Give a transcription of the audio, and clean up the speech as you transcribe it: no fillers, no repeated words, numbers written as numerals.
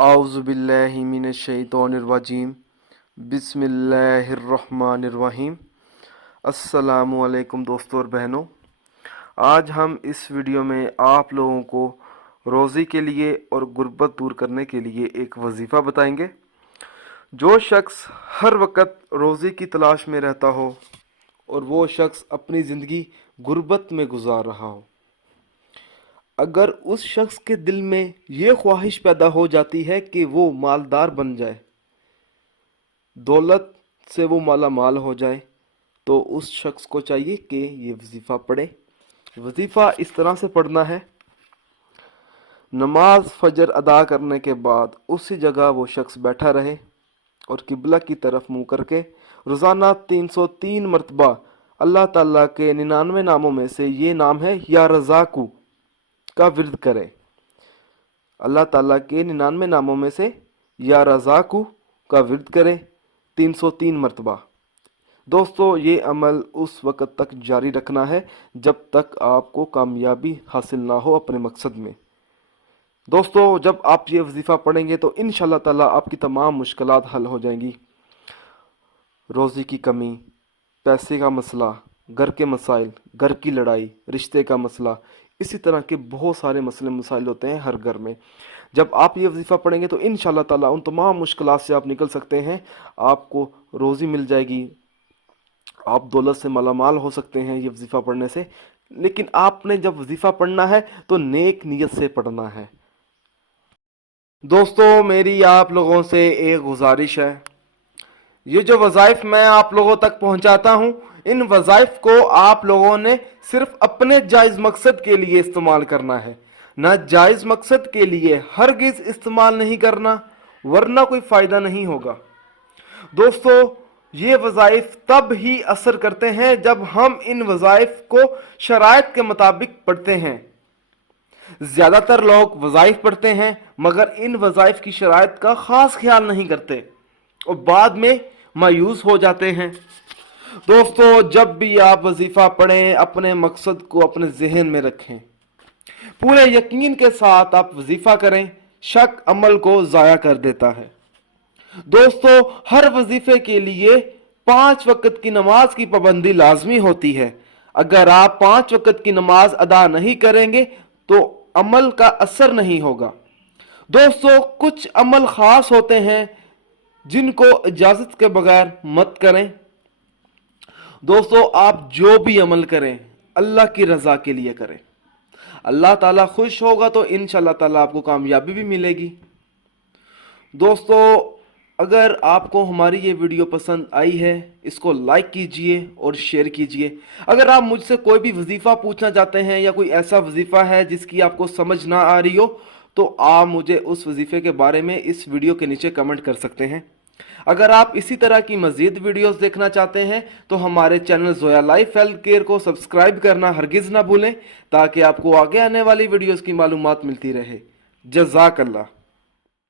आउज़ु बिल्लाहि मिनश शैतानिर रजीम बिस्मिल्लाहिर्रहमानिर्रहीम। अस्सलामु अलैकुम दोस्तों और बहनों, आज हम इस वीडियो में आप लोगों को रोज़ी के लिए और गुर्बत दूर करने के लिए एक वजीफ़ा बताएंगे। जो शख्स हर वक्त रोज़ी की तलाश में रहता हो और वो शख्स अपनी ज़िंदगी गुर्बत में गुजार रहा हो, अगर उस शख्स के दिल में ये ख्वाहिश पैदा हो जाती है कि वो मालदार बन जाए, दौलत से वो माला माल हो जाए, तो उस शख्स को चाहिए कि ये वजीफ़ा पढ़े। वजीफ़ा इस तरह से पढ़ना है, नमाज फजर अदा करने के बाद उसी जगह वो शख्स बैठा रहे और किबला की तरफ मुंह करके रोज़ाना 303 मरतबा अल्लाह ताला के 99 नामों में से ये नाम है या रज़ाकू का विर्द करे। अल्लाह ताला के 99 नामों में से या रज़ाकू का विर्द करे 303 मरतबा। दोस्तों, ये अमल उस वक़्त तक जारी रखना है जब तक आपको कामयाबी हासिल ना हो अपने मकसद में। दोस्तों, जब आप ये वजीफ़ा पढ़ेंगे तो इंशाअल्लाह ताला आपकी तमाम मुश्किलात हल हो जाएंगी। रोज़ी की कमी, पैसे का मसला, घर के मसाइल, घर की लड़ाई, रिश्ते का मसला, इसी तरह के बहुत सारे मसले मसाइल होते हैं हर घर में। जब आप ये वजीफ़ा पढ़ेंगे तो इंशाअल्लाह ताला उन तमाम मुश्किलात से आप निकल सकते हैं। आपको रोज़ी मिल जाएगी, आप दौलत से मालामाल हो सकते हैं ये वजीफ़ा पढ़ने से। लेकिन आपने जब वजीफ़ा पढ़ना है तो नेक नीयत से पढ़ना है। दोस्तों, मेरी आप लोगों से एक गुजारिश है, ये जो वज़ाइफ मैं आप लोगों तक पहुंचाता हूं, इन वज़ाइफ को आप लोगों ने सिर्फ अपने जायज़ मकसद के लिए इस्तेमाल करना है, ना जायज़ मकसद के लिए हरगिज़ इस्तेमाल नहीं करना, वरना कोई फ़ायदा नहीं होगा। दोस्तों, ये वज़ाइफ तब ही असर करते हैं जब हम इन वज़ाइफ को शराइत के मुताबिक पढ़ते हैं। ज़्यादातर लोग वज़ाइफ पढ़ते हैं मगर इन वज़ाइफ की शराइत का ख़ास ख्याल नहीं करते और बाद में मायूस हो जाते हैं। दोस्तों, जब भी आप वजीफ़ा पढ़ें अपने मकसद को अपने जहन में रखें, पूरे यकीन के साथ आप वजीफ़ा करें। शक अमल को ज़ाया कर देता है। दोस्तों, हर वजीफे के लिए 5 वक्त की नमाज की पाबंदी लाजमी होती है। अगर आप 5 वक्त की नमाज अदा नहीं करेंगे तो अमल का असर नहीं होगा। दोस्तों, कुछ अमल खास होते हैं जिनको इजाजत के बगैर मत करें। दोस्तों, आप जो भी अमल करें अल्लाह की रजा के लिए करें। अल्लाह ताला खुश होगा तो इंशाअल्लाह ताला आपको कामयाबी भी मिलेगी। दोस्तों, अगर आपको हमारी ये वीडियो पसंद आई है, इसको लाइक कीजिए और शेयर कीजिए। अगर आप मुझसे कोई भी वजीफ़ा पूछना चाहते हैं या कोई ऐसा वजीफ़ा है जिसकी आपको समझ ना आ रही हो, तो आप मुझे उस वजीफ़े के बारे में इस वीडियो के नीचे कमेंट कर सकते हैं। अगर आप इसी तरह की मज़ीद वीडियोस देखना चाहते हैं तो हमारे channel Zoya life health care को सब्सक्राइब करना हरगिज़ ना भूलें, ताकि आपको आगे आने वाली वीडियोस की मालूमात मिलती रहे। जज़ाकल्लाह।